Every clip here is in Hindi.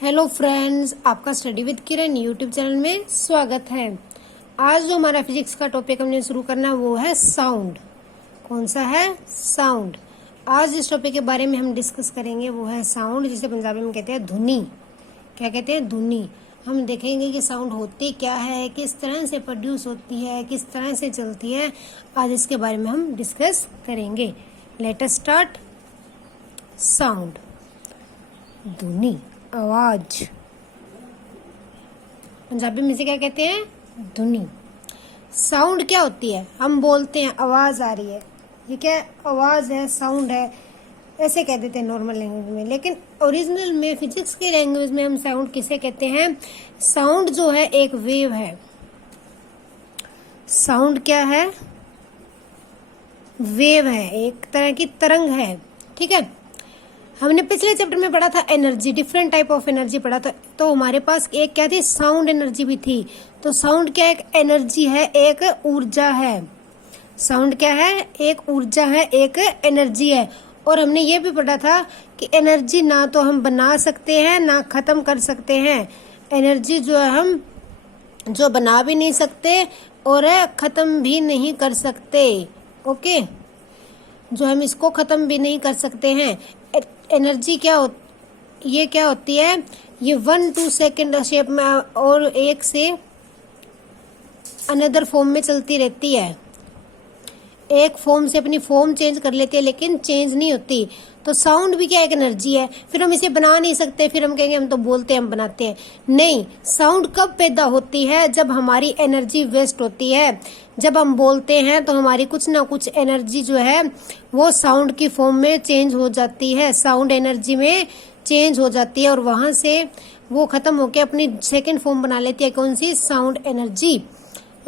हेलो फ्रेंड्स, आपका study with Kiran YouTube channel में स्वागत है। आज जो हमारा फिजिक्स का टॉपिक हमने शुरू करना है वो है साउंड। कौन सा है? साउंड। आज जिस टॉपिक के बारे में हम डिस्कस करेंगे वो है साउंड, जिसे पंजाबी में कहते हैं धुनी। क्या कहते हैं? धुनी। हम देखेंगे कि साउंड होती क्या है, किस तरह से प्रोड्यूस होती है, किस तरह से चलती है। आज इसके बारे में हम डिस्कस करेंगे। Let us start. साउंड, धुनी, आवाज। पंजाबी में से क्या कहते हैं? धुनी। साउंड क्या होती है? हम बोलते हैं आवाज आ रही है, ये क्या आवाज है, साउंड है, ऐसे कह देते हैं नॉर्मल लैंग्वेज में। लेकिन ओरिजिनल में फिजिक्स के लैंग्वेज में हम साउंड किसे कहते हैं? साउंड जो है एक वेव है। साउंड क्या है? वेव है, एक तरह की तरंग है। ठीक है। हमने पिछले चैप्टर में पढ़ा था energy, different type of energy पढ़ा था। तो हमारे पास एक क्या थी? साउंड एनर्जी भी थी। तो साउंड क्या? एक एनर्जी है, एक ऊर्जा है। साउंड क्या है? एक ऊर्जा है, एक एनर्जी है। और हमने ये भी पढ़ा था कि एनर्जी ना तो हम बना सकते हैं ना खत्म कर सकते हैं। एनर्जी जो है हम जो बना भी नहीं सकते और खत्म भी नहीं कर सकते। ओके, जो हम इसको खत्म भी नहीं कर सकते हैं। एनर्जी ये क्या होती है? ये 1-2 सेकेंड शेप में और एक से अनदर फॉर्म में चलती रहती है। एक फॉर्म से अपनी फॉर्म चेंज कर लेती है, लेकिन चेंज नहीं होती। तो साउंड भी क्या? एक एनर्जी है। फिर हम इसे बना नहीं सकते, फिर हम कहेंगे हम तो बोलते हैं, हम बनाते हैं। नहीं, साउंड कब पैदा होती है? जब हमारी एनर्जी वेस्ट होती है। जब हम बोलते हैं तो हमारी कुछ ना कुछ एनर्जी जो है वो साउंड की फॉर्म में चेंज हो जाती है, साउंड एनर्जी में चेंज हो जाती है, और वहां से वो खत्म होकर अपनी सेकेंड फॉर्म बना लेती है। कौन सी? Sound energy.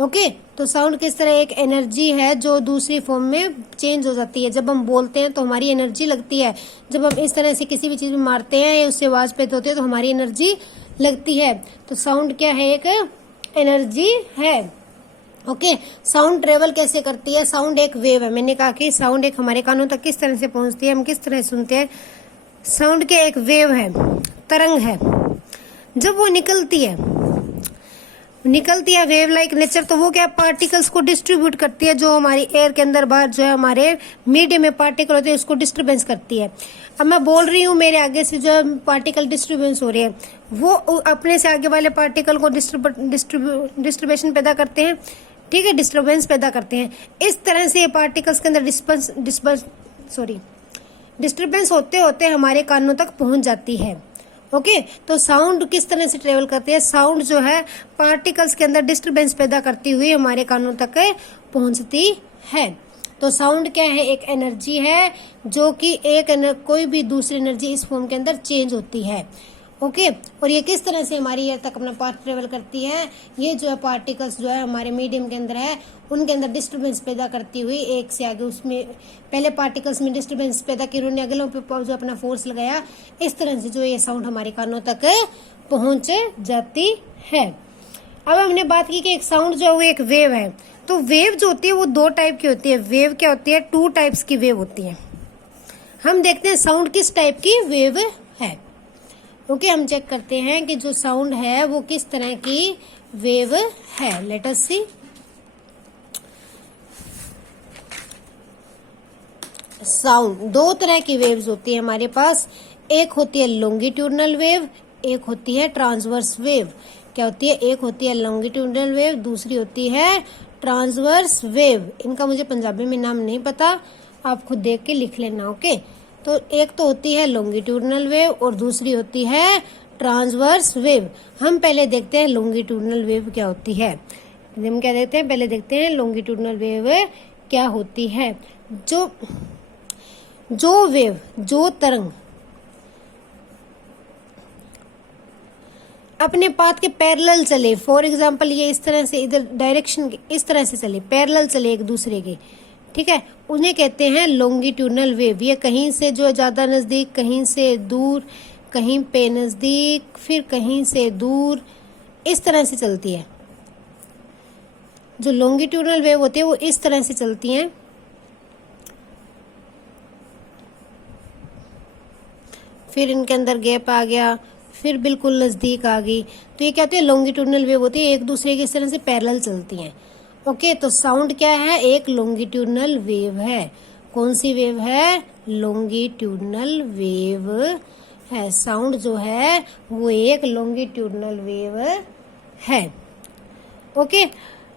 ओके, तो साउंड किस तरह एक एनर्जी है जो दूसरी फॉर्म में चेंज हो जाती है। जब हम बोलते हैं तो हमारी एनर्जी लगती है। जब हम इस तरह से किसी भी चीज में मारते हैं या उससे आवाज पैदा होती है तो हमारी एनर्जी लगती है। तो साउंड क्या है? एक एनर्जी है। ओके, साउंड ट्रेवल कैसे करती है? साउंड एक वेव है। मैंने कहा कि साउंड एक हमारे कानों तक किस तरह से पहुंचती है, हम किस तरह सुनते हैं। साउंड के एक वेव है, तरंग है। जब वो निकलती है वेव लाइक नेचर, तो वो क्या पार्टिकल्स को डिस्ट्रीब्यूट करती है। जो हमारी एयर के अंदर बाहर जो है हमारे मीडियम में पार्टिकल होते हैं उसको डिस्टर्बेंस करती है। अब मैं बोल रही हूँ, मेरे आगे से जो पार्टिकल डिस्टर्बेंस हो रहे हैं वो अपने से आगे वाले पार्टिकल को डिस्टर्बेशन पैदा करते हैं। ठीक है, डिस्टर्बेंस पैदा करते हैं। इस तरह से पार्टिकल्स के अंदर डिस्टर्बेंस होते होते हमारे कानों तक पहुंच जाती है। ओके, तो साउंड किस तरह से ट्रेवल करती है? साउंड जो है पार्टिकल्स के अंदर डिस्टरबेंस पैदा करती हुई हमारे कानों तक पहुंचती है। तो साउंड क्या है? एक एनर्जी है जो कि कोई भी दूसरी एनर्जी इस फॉर्म के अंदर चेंज होती है। ओके, और ये किस तरह से हमारी ईयर तक अपना पाथ ट्रेवल करती है? ये जो है पार्टिकल्स जो है हमारे मीडियम के अंदर है उनके अंदर डिस्टर्बेंस पैदा करती हुई एक से आगे, उसमें पहले पार्टिकल्स में डिस्टर्बेंस पैदा की, उन्होंने अगलों पे जो अपना फोर्स लगाया, इस तरह से जो ये साउंड हमारे कानों तक पहुंच जाती है। अब हमने बात की कि एक साउंड जो है वो एक वेव है। तो वेव जो होती है वो 2 टाइप की होती है। वेव क्या होती है? 2 टाइप्स की वेव होती है। हम देखते हैं साउंड किस टाइप की वेव है। ओके, हम चेक करते हैं कि जो साउंड है वो किस तरह की वेव है। लेट अस सी। साउंड 2 तरह की वेव्स होती है हमारे पास। एक होती है लॉन्गिट्यूडनल वेव, एक होती है ट्रांसवर्स वेव। क्या होती है? एक होती है लॉन्गिट्यूडनल वेव, दूसरी होती है ट्रांसवर्स वेव। इनका मुझे पंजाबी में नाम नहीं पता, आप खुद देख के लिख लेना। ओके, तो एक तो होती है लॉन्गिट्यूडनल वेव और दूसरी होती है ट्रांसवर्स वेव। हम पहले देखते हैं लॉन्गिट्यूडनल वेव क्या होती है। हम क्या देखते हैं? पहले देखते हैं लॉन्गिट्यूडनल वेव क्या होती है। जो वेव, जो तरंग अपने पाथ के पैरेलल चले, फॉर एग्जांपल ये इस तरह से इधर डायरेक्शन इस तरह से चले, पैरेलल चले एक दूसरे के, ठीक है, उन्हें कहते हैं लॉन्गिट्यूडनल वेव। ये कहीं से जो ज्यादा नजदीक, कहीं से दूर, कहीं पे नजदीक, फिर कहीं से दूर, इस तरह से चलती है। जो लॉन्गिट्यूडनल वेव होती है वो इस तरह से चलती हैं। फिर इनके अंदर गैप आ गया, फिर बिल्कुल नज़दीक आ गई। तो ये क्या होती है, लॉन्गिट्यूडनल वेव होती है, एक दूसरे के इस तरह से पैरेलल चलती हैं। ओके, तो साउंड क्या है, एक लॉन्गिट्यूडनल वेव है। कौन सी वेव है, लॉन्गिट्यूडनल वेव है। साउंड जो है वो एक लॉन्गिट्यूडनल वेव है। ओके,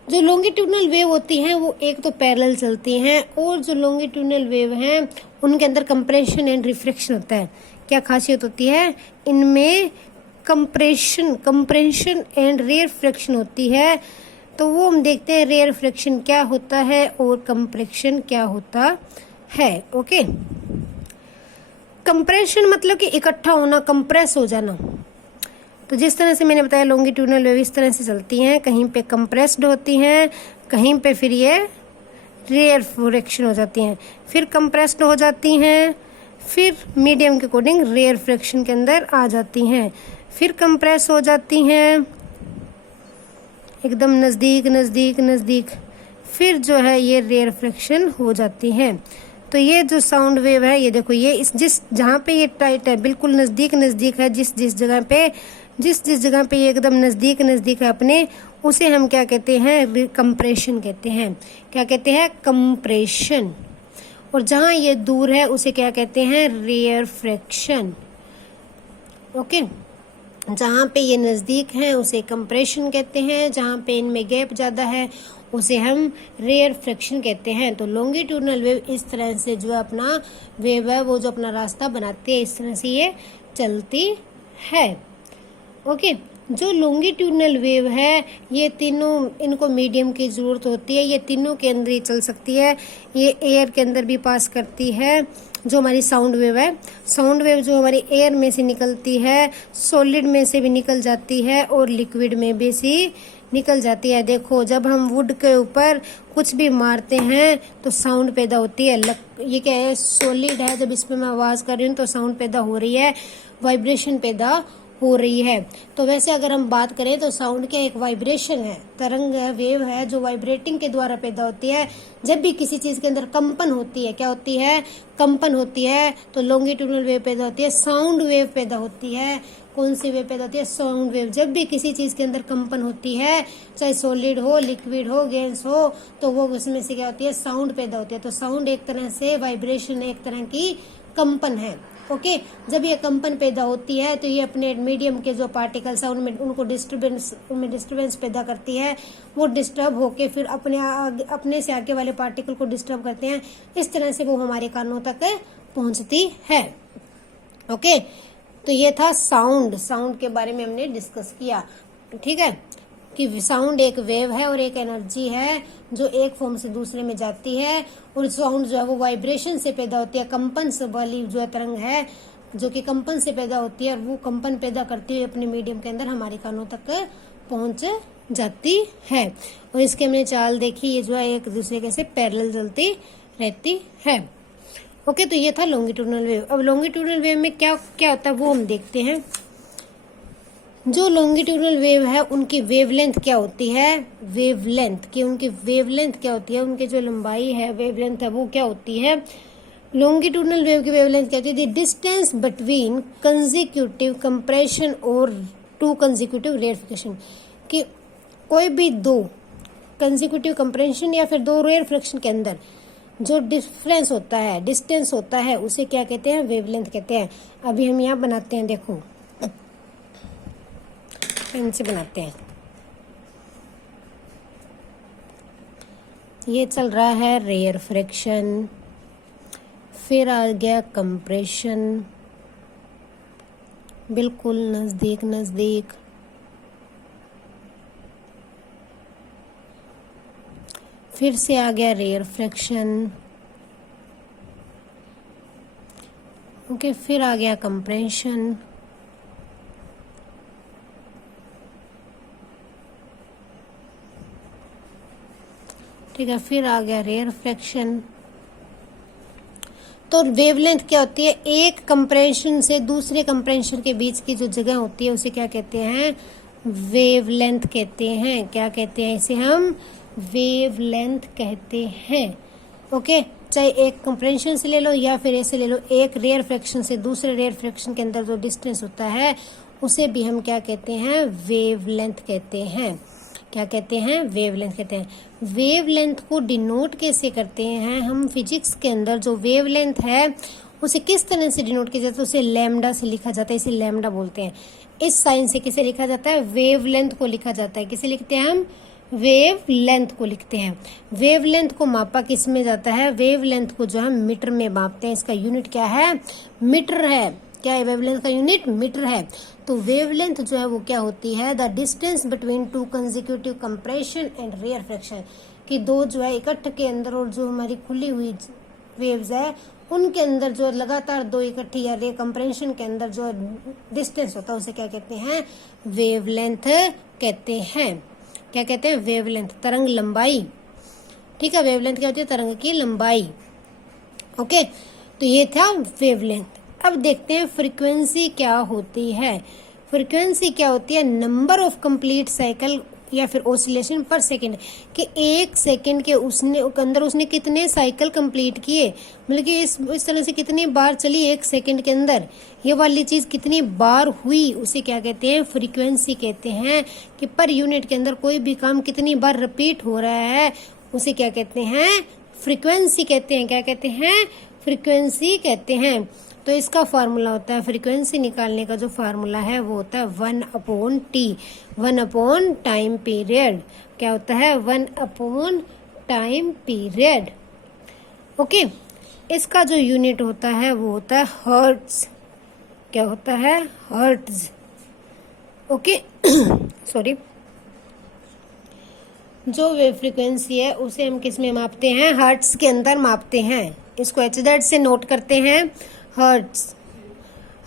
जो लॉन्गिट्यूडनल वेव होती हैं वो एक तो पैरेलल चलती हैं, और जो लॉन्गिट्यूडनल वेव हैं उनके अंदर कंप्रेशन एंड रिफ्रैक्शन होता है। क्या खासियत होती है, इनमें कंप्रेशन एंड रिफ्रैक्शन होती है। तो वो हम देखते हैं रेयर फ्रैक्शन क्या होता है और कंप्रेशन क्या होता है। ओके, कंप्रेशन मतलब कि इकट्ठा होना, कंप्रेस हो जाना। तो जिस तरह से मैंने बताया लॉन्गिट्यूडनल वेव इस तरह से चलती हैं, कहीं पे कंप्रेस्ड होती हैं, कहीं पे फिर ये रेयर फ्रैक्शन हो जाती हैं, फिर कंप्रेस्ड हो जाती हैं, फिर मीडियम के अकॉर्डिंग रेयर फ्रैक्शन के अंदर आ जाती हैं, फिर कंप्रेस हो जाती हैं एकदम नज़दीक नज़दीक नज़दीक, फिर जो है ये रेयर फ्रैक्शन हो जाती हैं। तो ये जो साउंड वेव है, ये देखो, ये इस जिस जहाँ पे ये टाइट है, बिल्कुल नज़दीक नज़दीक है, जिस जगह पे ये एकदम नज़दीक नज़दीक है अपने, उसे हम क्या कहते हैं, कंप्रेशन कहते हैं। क्या कहते हैं, कंप्रेशन। और जहाँ ये दूर है उसे क्या कहते हैं, रेयर फ्रैक्शन। ओके, जहाँ पे ये नज़दीक है उसे कंप्रेशन कहते हैं, जहाँ पे इनमें गैप ज़्यादा है उसे हम रेयर फ्रैक्शन कहते हैं। तो लॉन्गिट्यूडनल वेव इस तरह से जो अपना वेव है वो जो अपना रास्ता बनाती है, इस तरह से ये चलती है। ओके, जो लॉन्गिट्यूडनल वेव है ये तीनों, इनको मीडियम की ज़रूरत होती है, ये तीनों के अंदर ही चल सकती है, ये एयर के अंदर भी पास करती है। जो हमारी साउंड वेव है, साउंड वेव जो हमारी एयर में से निकलती है, सॉलिड में से भी निकल जाती है और लिक्विड में भी से निकल जाती है। देखो, जब हम वुड के ऊपर कुछ भी मारते हैं तो साउंड पैदा होती है। ये क्या है, सॉलिड है, जब इस पे मैं आवाज़ कर रही हूँ तो साउंड पैदा हो रही है, वाइब्रेशन पैदा हो रही है। तो वैसे अगर हम बात करें तो साउंड क्या एक वाइब्रेशन है, तरंग है, वेव है, जो वाइब्रेटिंग के द्वारा पैदा होती है। जब भी किसी चीज़ के अंदर कंपन होती है, क्या होती है, कंपन होती है, तो लॉन्गिट्यूडनल वेव पैदा होती है, साउंड वेव पैदा होती है। कौन सी वेव पैदा होती है, साउंड वेव। जब भी किसी चीज़ के अंदर कंपन होती है, चाहे सॉलिड हो, लिक्विड हो, गैस हो, तो वो उसमें से क्या होती है, साउंड पैदा होती है। तो साउंड एक तरह से वाइब्रेशन, एक तरह की कंपन है। ओके, जब ये कंपन पैदा होती है तो ये अपने मीडियम के जो पार्टिकल्स हैं उनमें उनको डिस्टर्बेंस पैदा करती है। वो डिस्टर्ब होके फिर अपने से आगे वाले पार्टिकल को डिस्टर्ब करते हैं। इस तरह से वो हमारे कानों तक पहुंचती है। ओके, तो ये था साउंड के बारे में हमने डिस्कस किया। ठीक है, कि साउंड एक वेव है और एक एनर्जी है जो एक फॉर्म से दूसरे में जाती है, और साउंड जो है वो वाइब्रेशन से पैदा होती है, कंपन वाली जो है तरंग है जो कि कंपन से पैदा होती है, और वो कंपन पैदा करती हुई अपने मीडियम के अंदर हमारे कानों तक पहुंच जाती है। और इसके हमने चाल देखी, ये जो है एक दूसरे के से पैरेलल चलती रहती है। ओके, तो ये था लॉन्गिट्यूडनल वेव। अब लॉन्गिट्यूडनल वेव में क्या क्या होता है वो हम देखते हैं। जो लॉन्गिट्यूडनल वेव है उनकी वेवलेंथ क्या होती है, उनकी वेवलेंथ क्या होती है, उनकी जो लंबाई है, वेवलेंथ है, वो क्या होती है। लॉन्गिट्यूडनल वेव की वेवलेंथ क्या होती है, the distance between consecutive compression और टू कंसेक्यूटिव रेयरफिकेशन, कि कोई भी दो कंसेक्यूटिव कंप्रेशन या फिर दो रेयरफिकेशन के अंदर जो डिफरेंस होता है, डिस्टेंस होता है, उसे क्या कहते हैं, वेवलेंथ कहते हैं। अभी हम यहाँ बनाते हैं, देखो इनसे बनाते हैं। ये चल रहा है रेयर फ्रैक्शन, फिर आ गया कंप्रेशन, बिल्कुल नज़दीक नज़दीक, फिर से आ गया रेयर फ्रैक्शन, ओके, फिर आ गया कंप्रेशन, ठीक है, फिर आ गया रेयर फ्रैक्शन। तो वेवलेंथ क्या होती है, एक कंप्रेशन से दूसरे कंप्रेशन के बीच की जो जगह होती है उसे क्या कहते हैं, वेवलेंथ कहते हैं। क्या कहते हैं, इसे हम वेवलेंथ कहते हैं। ओके, चाहे एक कंप्रेंशन से ले लो या फिर ऐसे ले लो, एक रेयर फ्रैक्शन से दूसरे रेयर फ्रैक्शन के अंदर जो डिस्टेंस होता है उसे भी हम क्या कहते हैं, वेवलेंथ कहते हैं। क्या कहते हैं, वेवलेंथ कहते हैं। वेवलेंथ को डिनोट कैसे करते हैं हम फिजिक्स के अंदर, जो वेवलेंथ है उसे किस तरह से डिनोट किया जाता है, उसे लैम्डा से लिखा जाता है, इसे लैम्डा बोलते हैं। इस साइन से किसे लिखा जाता है, वेवलेंथ को लिखा जाता है। किसे लिखते हैं हम, वेवलेंथ को लिखते हैं। वेवलेंथ को मापा किस में जाता है, वेवलेंथ को जो हम मीटर में मापते हैं। इसका यूनिट क्या है, मीटर है। क्या है वेवलेंथ का यूनिट, मीटर है। तो वेवलेंथ जो है वो क्या होती है, the distance between two consecutive compression and rarefaction, कि दो जो है इकट्ठ के अंदर और जो हमारी खुली हुई वेव्स है उनके अंदर जो लगातार दो इकट्ठी या रे कंप्रेशन के अंदर जो डिस्टेंस होता है उसे क्या कहते हैं, वेवलेंथ कहते हैं। क्या कहते हैं, वेवलेंथ, तरंग लंबाई। ठीक है, वेवलेंथ क्या होती है, तरंग की लंबाई। ओके, तो ये था वेवलेंथ। अब देखते हैं फ्रीक्वेंसी क्या होती है। फ्रीक्वेंसी क्या होती है, नंबर ऑफ कंप्लीट साइकिल या फिर ऑसिलेशन पर सेकंड, कि एक सेकंड के अंदर उसने कितने साइकिल कंप्लीट किए, मतलब कि इस तरह से कितनी बार चली एक सेकंड के अंदर, ये वाली चीज कितनी बार हुई, उसे क्या कहते हैं, फ्रीक्वेंसी कहते हैं। कि पर यूनिट के अंदर कोई भी काम कितनी बार रिपीट हो रहा है उसे क्या कहते हैं, फ्रीक्वेंसी कहते हैं। क्या कहते हैं, फ्रीक्वेंसी कहते हैं। तो इसका फार्मूला होता है, फ्रीक्वेंसी निकालने का जो फार्मूला है वो होता है 1/T, 1 टाइम पीरियड। क्या होता है, 1 टाइम पीरियड। ओके, इसका जो यूनिट होता है वो होता है हर्ट्ज। क्या होता है, हर्ट्ज। ओके सॉरी, जो वेव फ्रीक्वेंसी है उसे हम किस में मापते हैं, हर्ट्ज के अंदर मापते हैं। इसको HZ से नोट करते हैं, हर्ट्ज।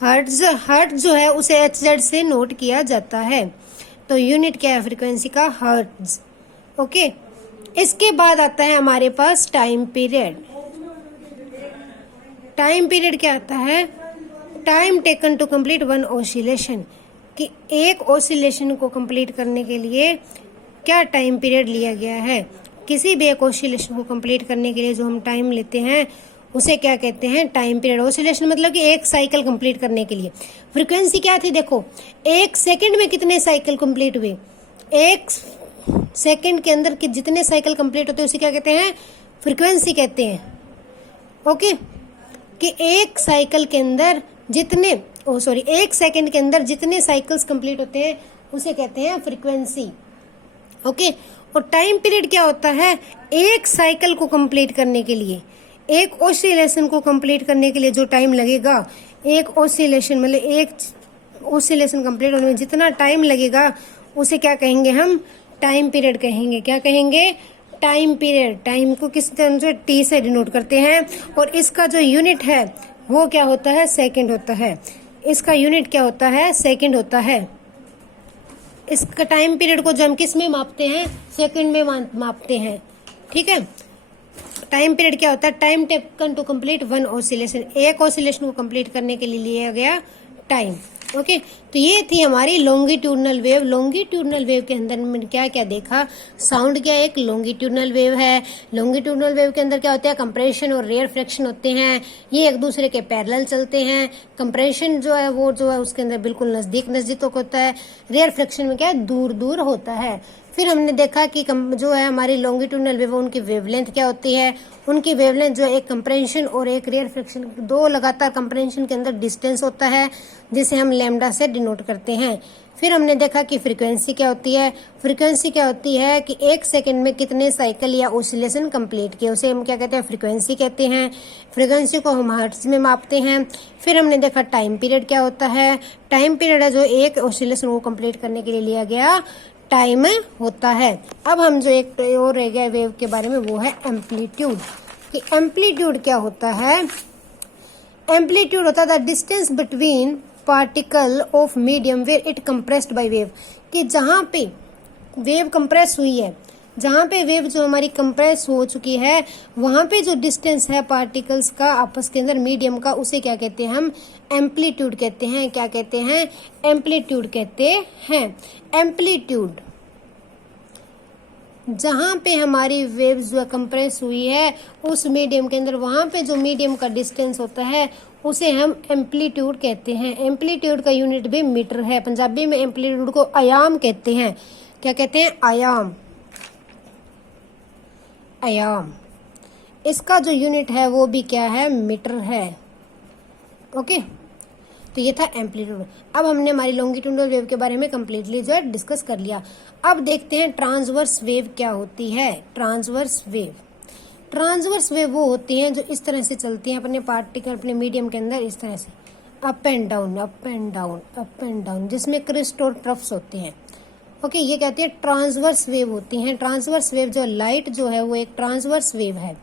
हर्ट्ज जो है उसे HZ से नोट किया जाता है। तो यूनिट क्या है फ्रीक्वेंसी का, हर्ट्ज। ओके, इसके बाद आता है हमारे पास टाइम पीरियड। टाइम पीरियड क्या आता है, time taken to complete one oscillation, कि एक ऑसिलेशन को कंप्लीट करने के लिए क्या टाइम पीरियड लिया गया है। किसी भी एक ऑसिलेशन को कंप्लीट करने के लिए जो हम टाइम लेते हैं उसे क्या कहते हैं, टाइम पीरियड। ऑसिलेशन मतलब कि एक साइकिल कंप्लीट करने के लिए। फ्रीक्वेंसी क्या थी, देखो एक सेकंड में कितने साइकिल कंप्लीट हुए, एक सेकंड के अंदर कि जितने साइकिल कंप्लीट होते हैं उसे क्या कहते हैं, फ्रीक्वेंसी कहते हैं। ओके, कि एक साइकिल के अंदर जितने एक सेकंड के अंदर जितने साइकिल्स कंप्लीट होते हैं उसे कहते हैं फ्रीक्वेंसी। ओके, और टाइम पीरियड क्या होता है, एक साइकिल को कंप्लीट करने के लिए, एक ऑसिलेशन को कंप्लीट करने के लिए जो टाइम लगेगा, एक ऑसिलेशन मतलब एक ऑसिलेशन कंप्लीट होने में जितना टाइम लगेगा उसे क्या कहेंगे हम, टाइम पीरियड कहेंगे। क्या कहेंगे, टाइम पीरियड। टाइम को किस तरह से, T से डिनोट करते हैं। और इसका जो यूनिट है वो क्या होता है, सेकंड होता है। इसका यूनिट क्या होता है, सेकंड होता है। इसका टाइम पीरियड को जो हम किस में मापते हैं, सेकंड में मापते हैं। ठीक है, टाइम पीरियड क्या होता है, time taken to complete one oscillation, एक ऑसिलेशन को कंप्लीट करने के लिए लिया गया टाइम। ओके, तो ये थी हमारी लॉन्गिट्यूडनल वेव। लॉन्गिट्यूडनल वेव के अंदर में क्या क्या देखा, साउंड क्या एक लॉन्गिट्यूडनल वेव है। लॉन्गिट्यूडनल वेव के अंदर क्या होता है, कंप्रेशन और रेयर फ्रैक्शन होते हैं, ये एक दूसरे के पैरेलल चलते हैं। कंप्रेशन जो है वो जो है उसके अंदर बिल्कुल नजदीक होता है, रेयर फ्रैक्शन में क्या है, दूर दूर होता है। फिर हमने देखा कि जो है हमारी लॉन्गिट्यूडनल वेव उनकी वेवलेंथ क्या होती है। उनकी वेवलेंथ जो है एक कंप्रेशन और एक रेयर फ्रैक्शन, दो लगातार कंप्रेशन के अंदर डिस्टेंस होता है जिसे हम लैम्डा से डिनोट करते हैं। फिर हमने देखा कि फ्रीक्वेंसी क्या होती है। फ्रीक्वेंसी क्या होती है कि एक सेकंड में कितने साइकिल या ऑसिलेशन कंप्लीट किए उसे हम क्या कहते हैं, फ्रीक्वेंसी कहते हैं। फ्रीक्वेंसी को हम हर्ट्ज में मापते हैं। फिर हमने देखा टाइम पीरियड क्या होता है। टाइम पीरियड है जो एक ऑसिलेशन को कंप्लीट करने के लिए लिया गया टाइम होता है। अब हम जो एक और रह गया वेव के बारे में वो है एम्पलीट्यूड। कि एम्पलीट्यूड क्या होता है, एम्पलीट्यूड होता है the distance between particle of medium where it compressed by wave, कि जहाँ पे वेव कंप्रेस हुई है, जहाँ पे वेव जो हमारी कंप्रेस हो चुकी है वहाँ पे जो डिस्टेंस है पार्टिकल्स का आपस के अंदर मीडियम का, उसे क्या कहते हैं हम, एम्पलीट्यूड कहते हैं। क्या कहते हैं, एम्पलीट्यूड कहते हैं। एम्पलीट्यूड जहाँ पे हमारी वेव्स जो कंप्रेस हुई है उस मीडियम के अंदर, वहाँ पे जो मीडियम का डिस्टेंस होता है उसे हम एम्पलीट्यूड कहते हैं। एम्पलीट्यूड का यूनिट भी मीटर है। पंजाबी में एम्पलीट्यूड को आयाम कहते हैं। क्या कहते हैं? आयाम। आयाम। इसका जो यूनिट है वो भी क्या है? मीटर है। ओके, तो ये था एम्पलीट्यूड। अब हमने हमारी लॉन्गिट्यूडनल वेव के बारे में कंप्लीटली जो है डिस्कस कर लिया। अब देखते हैं ट्रांसवर्स वेव क्या होती है। ट्रांसवर्स वेव, ट्रांसवर्स वेव वो होती हैं जो इस तरह से चलती हैं अपने पार्टिकल, अपने मीडियम के अंदर, इस तरह से up and down, up and down, up and down, जिसमें क्रिस्ट और ट्रफ्स होते हैं। ओके, ये कहती है ट्रांसवर्स वेव होती हैं। ट्रांसवर्स वेव जो लाइट जो है वो एक ट्रांसवर्स वेव है।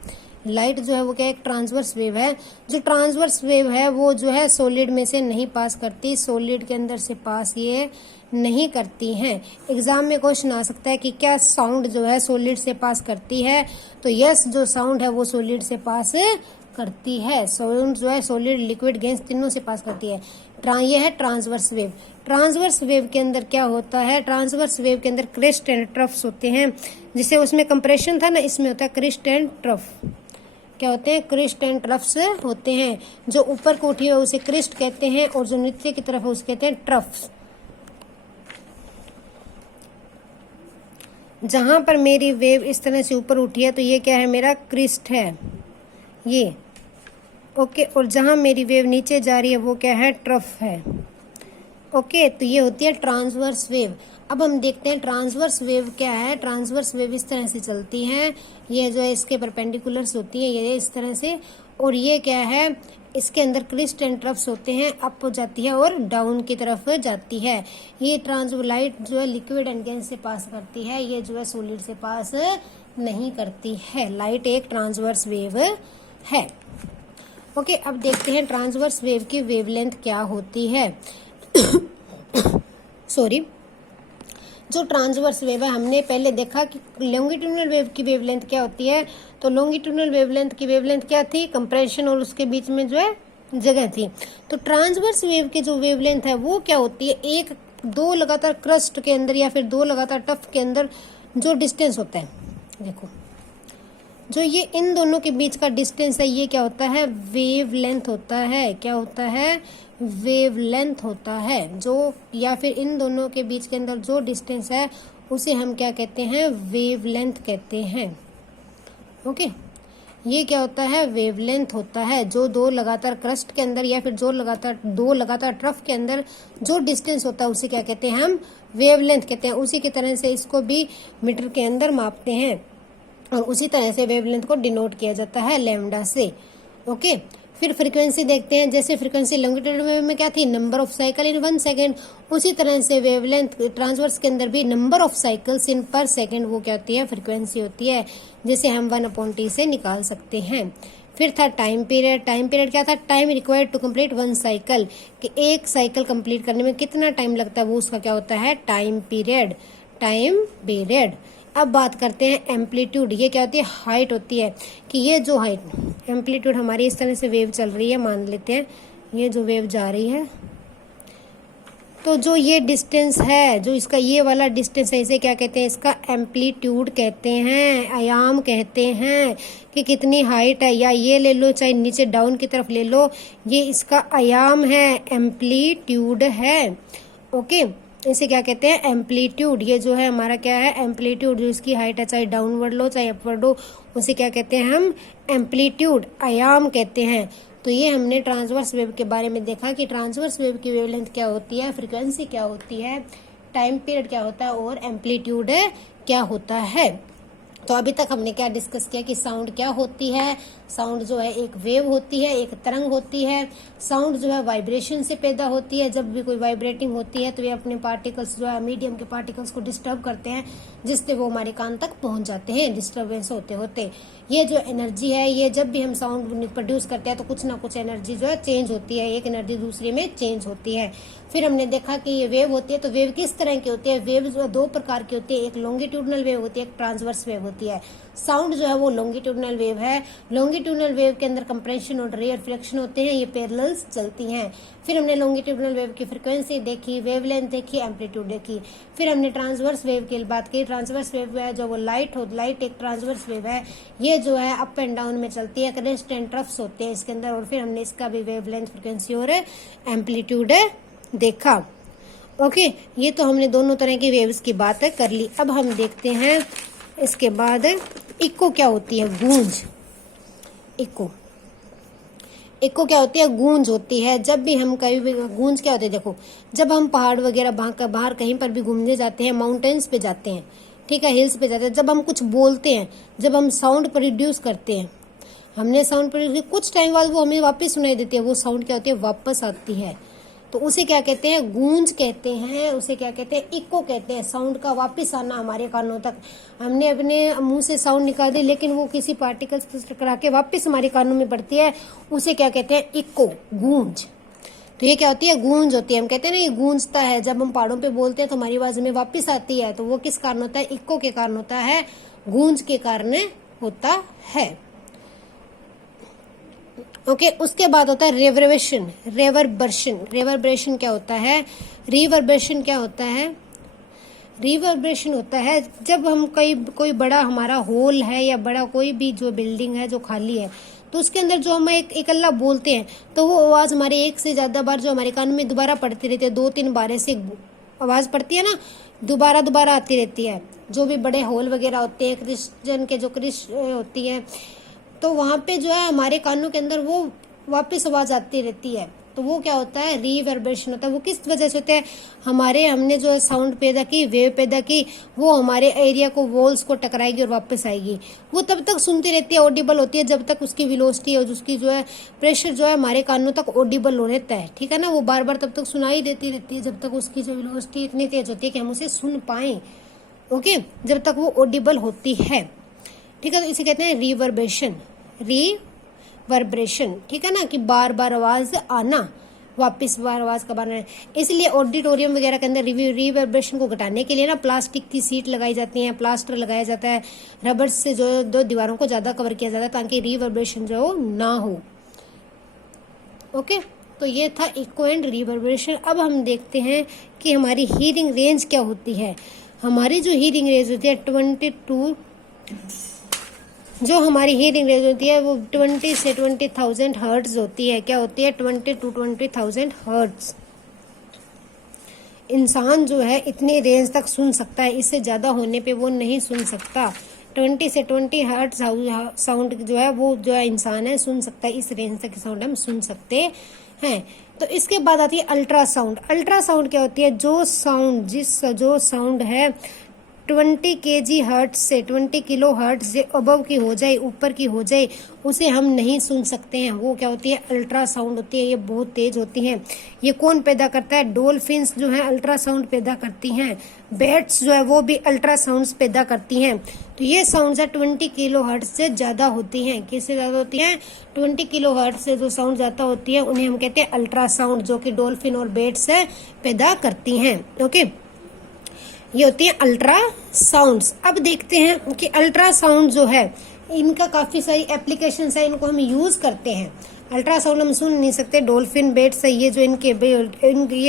लाइट जो है वो क्या, एक ट्रांसवर्स वेव है। जो ट्रांसवर्स वेव है वो जो है सॉलिड में से नहीं पास करती, सॉलिड के अंदर से पास ये नहीं करती हैं। एग्जाम में क्वेश्चन आ सकता है कि क्या साउंड जो है सॉलिड से पास करती है, तो यस, जो साउंड है वो सॉलिड से पास करती है। साउंड जो है सॉलिड, लिक्विड, गैस तीनों से पास करती है। ये है ट्रांसवर्स वेव। ट्रांसवर्स वेव के अंदर क्या होता है? ट्रांसवर्स वेव के अंदर क्रिस्ट एंड ट्रफ्स होते हैं। जिसे उसमें कंप्रेशन था ना, इसमें होता है क्रिस्ट एंड ट्रफ। क्या होते हैं? क्रिस्ट एंड ट्रफ्स होते हैं। जो ऊपर को उठी है उसे क्रिस्ट कहते हैं और जो नीचे की तरफ है उसे कहते हैं ट्रफ्स। जहां पर मेरी वेव इस तरह से ऊपर उठी है तो ये क्या है? मेरा क्रिस्ट है ये। ओके, और जहां मेरी वेव नीचे जा रही है वो क्या है? ट्रफ है। ओके, तो ये होती है ट्रांसवर्स वेव। अब हम देखते हैं ट्रांसवर्स वेव क्या है। ट्रांसवर्स वेव इस तरह से चलती हैं, ये जो है इसके परपेंडिकुलर्स होती है, ये इस तरह से, और ये क्या है? इसके अंदर क्रिस्ट एंड ट्रफ्स होते हैं, अप हो जाती है और डाउन की तरफ जाती है। ये लाइट जो है लिक्विड एंड गैस से पास करती है, ये जो है सॉलिड से पास नहीं करती है। लाइट एक ट्रांसवर्स वेव है। ओके, अब देखते हैं ट्रांसवर्स वेव की वेवलेंथ क्या होती है। सॉरी, जो ट्रांसवर्स वेव है हमने पहले देखा कि लॉन्गिट्यूडनल वेव की वेवलेंथ क्या होती है। तो लॉन्गिट्यूडनल वेवलेंथ की वेवलेंथ क्या थी? कंप्रेशन और उसके बीच में जो है जगह थी। तो ट्रांसवर्स वेव की जो वेवलेंथ है वो क्या होती है? एक दो लगातार क्रस्ट के अंदर या फिर दो लगातार टफ के अंदर जो डिस्टेंस होता है, देखो जो ये इन दोनों के बीच का डिस्टेंस है, ये क्या होता है? वेवलेंथ होता है। क्या होता है? वेवलेंथ होता है। जो या फिर इन दोनों के बीच के अंदर जो डिस्टेंस है उसे हम क्या कहते हैं? वेवलेंथ कहते हैं। ओके, ये क्या होता है? वेवलेंथ होता है। जो दो लगातार क्रस्ट के अंदर या फिर दो लगातार ट्रफ के अंदर जो डिस्टेंस होता है उसे क्या कहते हैं? हम वेवलेंथ कहते हैं। उसी की तरह से इसको भी मीटर के अंदर मापते हैं और उसी तरह से वेवलेंथ को डिनोट किया जाता है लैम्डा से। ओके, फिर फ्रीक्वेंसी देखते हैं। जैसे फ्रीक्वेंसी लॉन्गिट्यूडनल वेव में क्या थी? Number of cycle in 1 second. उसी तरह से वेवलेंथ ट्रांसवर्स के अंदर भी नंबर ऑफ साइकिल्स इन पर सेकेंड वो क्या होती है? फ्रीक्वेंसी होती है, जिसे हम 1/t से निकाल सकते हैं। फिर था टाइम पीरियड। टाइम पीरियड क्या था? Time required to complete 1 cycle, कि एक साइकिल कंप्लीट करने में कितना टाइम लगता है वो उसका क्या होता है? Time period. Time period. अब बात करते हैं एम्पलीट्यूड। ये क्या होती है? हाइट होती है, कि ये जो हाइट एम्पलीट्यूड हमारी इस तरह से वेव चल रही है, मान लेते हैं ये जो वेव जा रही है, तो जो ये डिस्टेंस है, जो इसका ये वाला डिस्टेंस है, इसे क्या कहते हैं? इसका एम्पलीट्यूड कहते हैं, आयाम कहते हैं, कि कितनी हाइट है। या ये ले लो, चाहे नीचे डाउन की तरफ ले लो, ये इसका आयाम है, एम्पलीट्यूड है। ओके, इसे क्या कहते हैं? एम्पलीट्यूड। ये जो है हमारा क्या है? एम्पलीट्यूड। जो इसकी हाइट है, चाहे डाउनवर्ड लो चाहे अपवर्ड हो, उसे क्या कहते हैं? हम एम्पलीट्यूड, आयाम कहते हैं। तो ये हमने ट्रांसवर्स वेव के बारे में देखा कि ट्रांसवर्स वेव की वेवलेंथ क्या होती है, फ्रीक्वेंसी क्या होती है, टाइम पीरियड क्या होता है और एम्पलीट्यूड क्या होता है। तो अभी तक हमने क्या डिस्कस किया कि साउंड क्या होती है। साउंड जो है एक वेव होती है, एक तरंग होती है। साउंड जो है वाइब्रेशन से पैदा होती है। जब भी कोई वाइब्रेटिंग होती है तो ये अपने पार्टिकल्स जो है मीडियम के पार्टिकल्स को डिस्टर्ब करते हैं, जिससे वो हमारे कान तक पहुंच जाते हैं डिस्टर्बेंस होते होते। ये जो एनर्जी है, ये जब भी हम साउंड प्रोड्यूस करते हैं तो कुछ ना कुछ एनर्जी जो है चेंज होती है, एक एनर्जी दूसरे में चेंज होती है। फिर हमने देखा कि ये वेव होती है, तो वेव किस तरह की होती है? वेव जो 2 प्रकार की होती है, एक लॉन्गिट्यूडनल वेव होती है, एक ट्रांसवर्स वेव होती है। चलती है। साउंड जो है वो लॉन्गिट्यूडनल वेव है। लॉन्गिट्यूडनल वेव के अंदर कंप्रेशन और रिफ्लेक्शन होते हैं, ये पैरेलल्स चलती हैं। फिर हमने लॉन्गिट्यूडनल वेव की फ्रीक्वेंसी देखी, वेवलेंथ देखी, एम्पलीट्यूड देखी। फिर हमने ट्रांसवर्स वेव की बात की। ट्रांसवर्स वेव है जो वो लाइट एक ट्रांसवर्स वेव है, ये जो है अप एंड डाउन में चलती है, क्रेस्ट एंड ट्रफ्स होते हैं इसके अंदर। और फिर हमने इसका भी वेवलेंथ, फ्रीक्वेंसी और एम्पलीट्यूड देखा। ओके, ये तो हमने दोनों तरह की वेव्स की बात कर ली। अब हम देखते हैं इसके बाद इको क्या होती है, गूंज। इको क्या होती है, गूंज होती है। जब भी हम कहीं भी, गूंज क्या होती है, देखो जब हम पहाड़ वगैरह बाहर कहीं पर भी घूमने जाते हैं, माउंटेन्स पे जाते हैं, ठीक है, हिल्स पे जाते हैं, जब हम कुछ बोलते हैं, जब हम साउंड प्रोड्यूस करते हैं, हमने साउंड प्रोड्यूस किया, कुछ टाइम बाद वो हमें वापस सुनाई देती है, वो साउंड क्या होती है, वापस आती है। तो उसे क्या कहते हैं, गूंज कहते हैं। उसे क्या कहते हैं, इको कहते हैं। साउंड का वापस आना हमारे कानों तक। हमने अपने मुंह से साउंड निकाल दी, लेकिन वो किसी पार्टिकल्स से टकरा के वापस हमारे कानों में पड़ती है, उसे क्या कहते हैं, इको, गूंज। तो ये क्या होती है, गूंज होती है। हम कहते हैं ना ये गूंजता है, जब हम पहाड़ों पे बोलते हैं तो हमारी आवाज हमें वापस आती है, तो वो किस कारण होता है, इको के कारण होता है, गूंज के कारण होता है। ओके, उसके बाद होता है रिवर्बरेशन। रिवर्बरेशन क्या होता है, रिवर्बरेशन क्या होता है, रिवर्बरेशन होता है जब हम कोई बड़ा हमारा हॉल है या बड़ा कोई भी जो बिल्डिंग है जो खाली है, तो उसके अंदर जो हम एक इकल्ला बोलते हैं, तो वो आवाज हमारे एक से ज्यादा बार जो हमारे कान में दोबारा पड़ती रहती है, 2-3 बार ऐसे आवाज पड़ती है ना, दोबारा आती रहती है। जो भी बड़े हॉल वगैरह होते हैं, क्रिश्चियन के जो होती है, तो वहां पे जो है हमारे कानों के अंदर वो वापस आवाज आती रहती है, तो वो क्या होता है, रिवर्बरेशन होता है। वो किस वजह से होता है, हमने जो साउंड पैदा की, वेव पैदा की, वो हमारे एरिया को, वॉल्स को टकराएगी और वापस आएगी। वो तब तक सुनती रहती है, ऑडिबल होती है, जब तक उसकी वेलोसिटी और उसकी जो है प्रेशर जो है हमारे कानों तक ऑडिबल हो रहता है, ठीक है ना। वो बार बार तब तक सुनाई देती रहती है जब तक उसकी जो वेलोसिटी इतनी तेज होती है कि हम उसे सुन पाए। ओके, जब तक वो ऑडिबल होती है, ठीक है। तो इसे कहते हैं रिवर्बरेशन, रिवर्बरेशन, ठीक है ना, कि बार बार आवाज आना, वापस बार आवाज कब आना। इसलिए ऑडिटोरियम वगैरह के अंदर रिवर्बरेशन को घटाने के लिए ना प्लास्टिक की सीट लगाई जाती है, प्लास्टर लगाया जाता है, रबर से जो दो दीवारों को ज्यादा कवर किया जाता है ताकि रिवर्बरेशन जो ना हो। ओके, तो ये था इको एंड रिवर्बरेशन। अब हम देखते हैं कि हमारी हीयरिंग रेंज क्या होती है। हमारी जो हीयरिंग रेंज होती है 22, जो हमारी हीयरिंग रेंज होती है वो 20 से 20,000 हर्ट्ज होती है। क्या होती है, 20 to 20,000 हर्ट्ज। इंसान जो है इतनी रेंज तक सुन सकता है, इससे ज्यादा होने पे वो नहीं सुन सकता। 20 से 20 हर्ट्ज साउंड जो है वो जो है इंसान है सुन सकता है, इस रेंज तक साउंड हम सुन सकते हैं। तो इसके बाद आती है अल्ट्रासाउंड। अल्ट्रासाउंड क्या होती है, जो साउंड है 20 kg हर्ट्ज से, 20 किलो हर्ट्ज से अबव की हो जाए, ऊपर की हो जाए, उसे हम नहीं सुन सकते हैं। वो क्या होती है, अल्ट्रासाउंड होती है। ये बहुत तेज होती हैं। ये कौन पैदा करता है, डॉल्फिन्स जो है अल्ट्रासाउंड पैदा करती हैं, बैट्स जो है वो भी अल्ट्रासाउंड्स पैदा करती हैं। तो ये साउंड 20 किलो हर्ट्ज से ज्यादा होती हैं। किससे ज्यादा होती हैं, 20 किलो हर्ट्ज से जो साउंड ज्यादा होती है उन्हें हम कहते हैं अल्ट्रासाउंड, जो कि डॉल्फिन और बैट्स पैदा करती हैं। ओके, ये होती है अल्ट्रासाउंड्स। अब देखते हैं कि अल्ट्रासाउंड जो है इनका काफी सारी एप्लीकेशंस है, इनको हम यूज करते हैं। अल्ट्रासाउंड हम सुन नहीं सकते, डॉल्फिन बेट्स है ये जो ये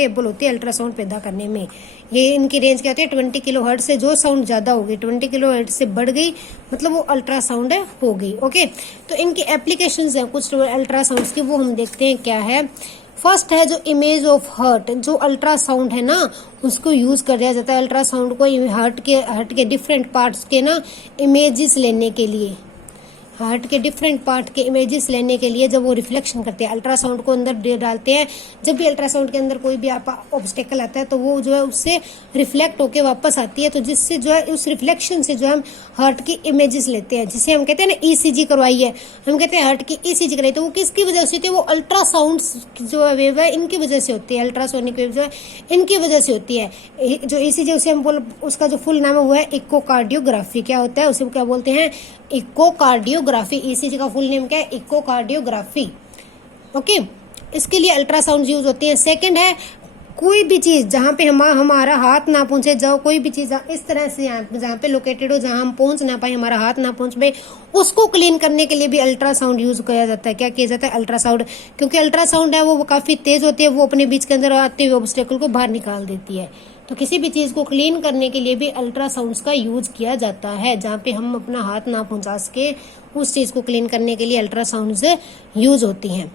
एबल होती है अल्ट्रासाउंड पैदा करने में। ये इनकी रेंज क्या होती है 20 किलो हर्ट्ज से, जो साउंड ज्यादा होगी 20 किलो हर्ट्ज से बढ़ गई मतलब वो अल्ट्रासाउंड हो गई। ओके, तो इनकी एप्लीकेशंस है कुछ अल्ट्रासाउंड की, वो हम देखते हैं क्या है। फर्स्ट है जो इमेज ऑफ हार्ट, जो अल्ट्रासाउंड है ना उसको यूज कर दिया जाता है। अल्ट्रासाउंड को हार्ट के डिफरेंट पार्ट्स के ना इमेजेस लेने के लिए, हार्ट के डिफरेंट पार्ट के इमेजेस लेने के लिए जब वो रिफ्लेक्शन करते हैं, अल्ट्रासाउंड को अंदर डालते हैं। जब भी अल्ट्रासाउंड के अंदर कोई भी ऑब्स्टेकल आता है तो वो जो है उससे रिफ्लेक्ट होके वापस आती है, तो जिससे जो है उस रिफ्लेक्शन से जो हम हार्ट की इमेजेस लेते हैं, जिसे हम कहते हैं ना ईसीजी करवाई है, हम कहते हैं हार्ट की ईसीजी कराई, तो वो किसकी वजह से होती है, वो अल्ट्रासाउंड जो वेव है इनकी वजह से होती है। अल्ट्रासोनिक वेव जो है इनकी वजह से होती है। जो ईसीजी उसे हम उसका जो फुल नाम है वो है इकोकार्डियोग्राफी। क्या होता है, उसे क्या बोलते हैं, इकोकार्डियोग्राफी। ईसीजी का फुल नेम क्या है, इकोकार्डियोग्राफी। ओके, इसके लिए अल्ट्रासाउंड यूज होती है। सेकंड है कोई भी चीज जहाँ पे हमारा हाथ ना पहुंचे, जाओ कोई भी चीज इस तरह से जहाँ पे लोकेटेड हो, जहाँ हम पहुंच ना पाए, हमारा हाथ ना पहुंच पाए, उसको क्लीन करने के लिए भी अल्ट्रासाउंड यूज किया जाता है। क्या किया जाता है? अल्ट्रासाउंड। क्योंकि अल्ट्रासाउंड है वो काफी तेज होती है, वो अपने बीच के अंदर आते हुए ऑब्स्टेकल को बाहर निकाल देती है। तो किसी भी चीज को क्लीन करने के लिए भी अल्ट्रासाउंड्स का यूज किया जाता है। जहाँ पे हम अपना हाथ ना पहुंचा सके, उस चीज को क्लीन करने के लिए अल्ट्रासाउंड्स यूज होती हैं।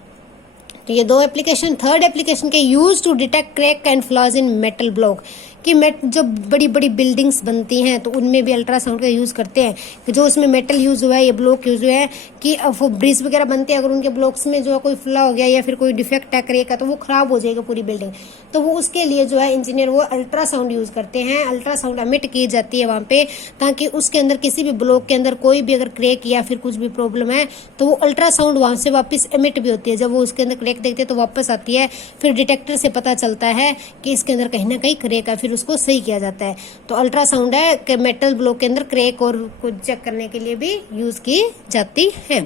तो ये दो एप्लीकेशन। थर्ड एप्लीकेशन के use to detect crack and flaws in metal block, कि जो बड़ी बड़ी बिल्डिंग्स बनती हैं तो उनमें भी अल्ट्रासाउंड का यूज़ करते हैं, कि जो उसमें मेटल यूज़ हुआ है, ये ब्लॉक यूज़ हुआ है, कि वो ब्रिज वगैरह बनते हैं, अगर उनके ब्लॉक्स में जो है कोई फ्लॉ हो गया या फिर कोई डिफेक्ट है क्रैक का, तो वो खराब हो जाएगा पूरी बिल्डिंग। तो वो उसके लिए जो है इंजीनियर वो अल्ट्रासाउंड यूज़ करते हैं। अल्ट्रासाउंड एमिट की जाती है वहाँ पे, ताकि उसके अंदर किसी भी ब्लॉक के अंदर कोई भी अगर क्रैक या फिर कुछ भी प्रॉब्लम है तो वो अल्ट्रासाउंड वहाँ से वापस एमिट भी होती है। जब वो उसके अंदर क्रैक देखते हैं तो वापस आती है, फिर डिटेक्टर से पता चलता है कि इसके अंदर कहीं ना कहीं क्रैक है, फिर उसको सही किया जाता है। तो अल्ट्रासाउंड है कि मेटल ब्लॉक के अंदर क्रैक और कुछ चेक करने के लिए भी यूज की जाती है।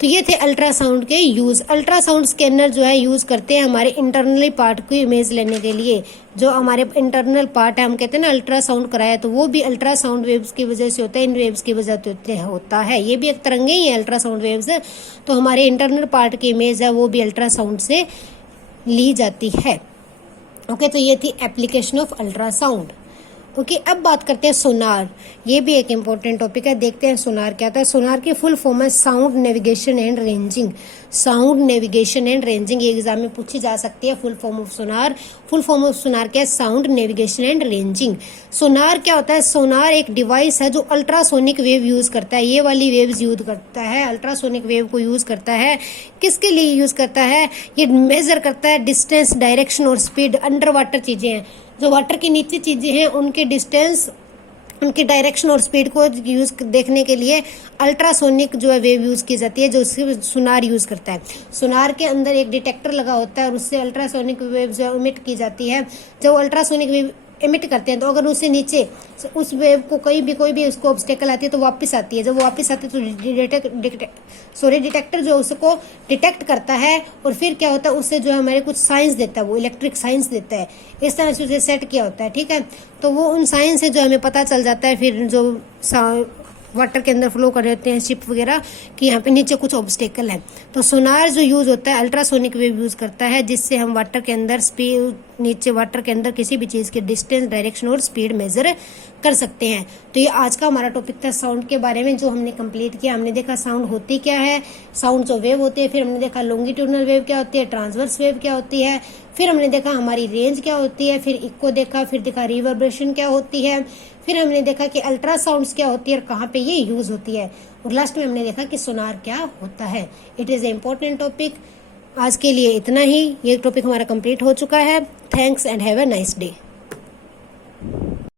तो ये थे अल्ट्रासाउंड के यूज। अल्ट्रासाउंड स्कैनर जो है यूज करते हैं हमारे इंटरनली पार्ट की इमेज लेने के लिए। जो हमारे इंटरनल पार्ट है, हम कहते हैं ना अल्ट्रासाउंड कराया, तो वो भी अल्ट्रासाउंड वेव्स की वजह से होता है, इन वेव्स की वजह से होता है। ये भी एक तरंगे ही है अल्ट्रासाउंड वेव्स। तो हमारे इंटरनल पार्ट की इमेज है वो भी अल्ट्रासाउंड से ली जाती है। ओके, तो ये थी एप्लीकेशन ऑफ अल्ट्रासाउंड। ओके, अब बात करते हैं सोनार। ये भी एक इम्पोर्टेंट टॉपिक है। देखते हैं सोनार क्या होता है। सोनार की फुल फॉर्म है sound navigation and ranging. Sound navigation and ranging ये एग्जाम में पूछी जा सकती है। Full form of sonar, full form of sonar क्या है? Sound navigation and ranging. Sonar क्या होता है? सोनार एक डिवाइस है जो अल्ट्रासोनिक वेव यूज करता है। ये वाली वेव्स यूज करता है, अल्ट्रासोनिक वेव को यूज करता है। किसके लिए यूज करता है? ये मेजर करता है डिस्टेंस, डायरेक्शन और स्पीड। अंडर वाटर चीजें हैं, जो वाटर के नीचे चीजें हैं, उनके डिस्टेंस, उनकी डायरेक्शन और स्पीड को यूज देखने के लिए अल्ट्रासोनिक जो है वेव यूज की जाती है, जो उससे सोनार यूज करता है। सोनार के अंदर एक डिटेक्टर लगा होता है और उससे अल्ट्रासोनिक वेव जो इमिट की जाती है। जब अल्ट्रासोनिक वेव इमिट करते हैं तो अगर उससे नीचे उस वेव को कोई भी उसको ऑब्स्टेकल आती है तो वापस आती है। जब वो वापस आती है तो डिटेक्टर जो उसको डिटेक्ट करता है और फिर क्या होता है, उससे जो है हमारे कुछ साइंस देता है, वो इलेक्ट्रिक साइंस देता है। इस तरह से उसे सेट किया होता है, ठीक है। तो वो उन साइंस से जो हमें पता चल जाता है फिर जो वाटर के अंदर फ्लो कर रहे होते हैं शिप वगैरह, कि यहाँ पे नीचे कुछ ऑब्स्टेकल है। तो सोनार जो यूज होता है अल्ट्रासोनिक वेव यूज करता है, जिससे हम वाटर के अंदर स्पीड, नीचे वाटर के अंदर किसी भी चीज के डिस्टेंस, डायरेक्शन और स्पीड मेजर कर सकते हैं। तो ये आज का हमारा टॉपिक था साउंड के बारे में, जो हमने कंप्लीट किया। हमने देखा साउंड होती क्या है, साउंड जो वेव होती है, फिर हमने देखा लॉन्गिट्यूडनल वेव क्या होती है, ट्रांसवर्स वेव क्या होती है, फिर हमने देखा हमारी रेंज क्या होती है, फिर इको देखा, फिर देखा रिवर्बरेशन क्या होती है, फिर हमने देखा कि अल्ट्रासाउंड्स क्या होती है और कहाँ पे ये यूज होती है, और लास्ट में हमने देखा कि सोनार क्या होता है। It is a important topic. आज के लिए इतना ही। ये टॉपिक हमारा कंप्लीट हो चुका है। Thanks and have a nice day.